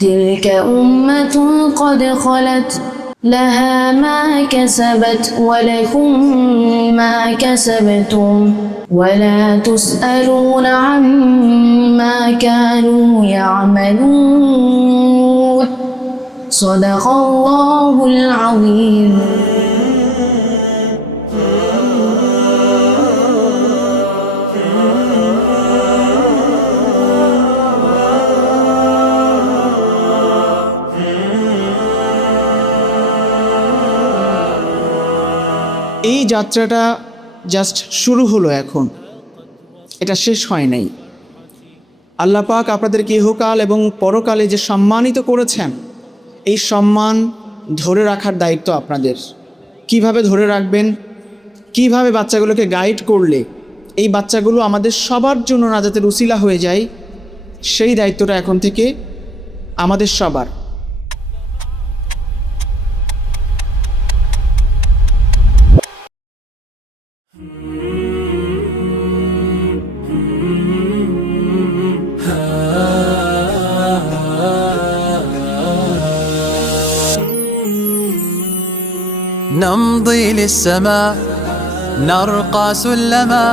تلك أمة قد خلت لها ما كسبت ولكم ما كسبتم ولا تسألون عما كانوا يعملون صدق الله العظيم এই যাত্রাটা জাস্ট শুরু হলো, এখন এটা শেষ হয় নাই। আল্লাহ পাক আপনাদেরকে ইহকাল এবং পরকালে যে সম্মানিত করেছেন, এই সম্মান ধরে রাখার দায়িত্ব আপনাদের। কিভাবে ধরে রাখবেন, কিভাবে বাচ্চাগুলোকে গাইড করলে এই বাচ্চাগুলো আমাদের সবার জন্য নাজাতের উসিলা হয়ে যায়, সেই দায়িত্বটা এখন থেকে আমাদের সবার। نمضي للسماء نرقى سلما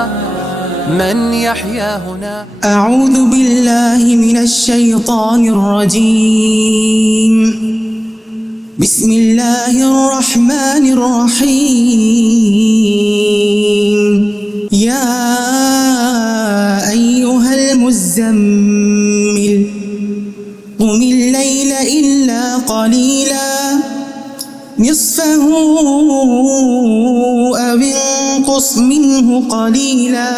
من يحيا هنا. أعوذ بالله من الشيطان الرجيم. بسم الله الرحمن الرحيم. يا أيها المزمل قم الليل إلا قليلا نصفه أو انقص منه قليلا.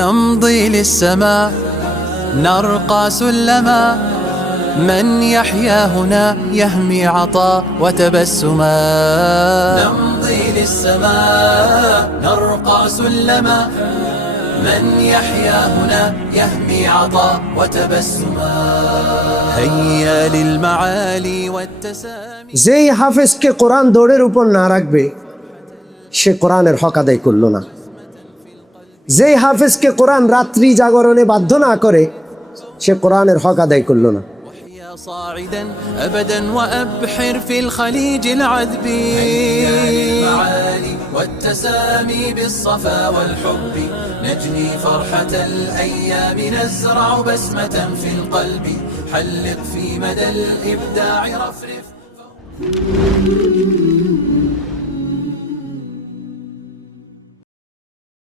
نمضي للسماء نرقى سلما من يحيا هنا يهمي عطاء وتبسما. نمضي للسماء نرقى سلما من يحيا هنا يهمي عطاء وتبسما. هيا للمعالي والتسامي. যেই হাফেজকে কোরআন দৌড়ের উপর না রাখবে সে কোরআনের হক আদায় করলো না। যেই হাফেজকে কোরআন রাত্রি জাগরণে বাধ্য না করে সে কোরআনের হক আদায় করলো না। صاعدا أبدا وأبحر في الخليج العذبي. المعالي والتسامي بالصفا والحب نجني فرحة الأيام نزرع بسمة في القلب حلق في مدى الإبداع رفرف.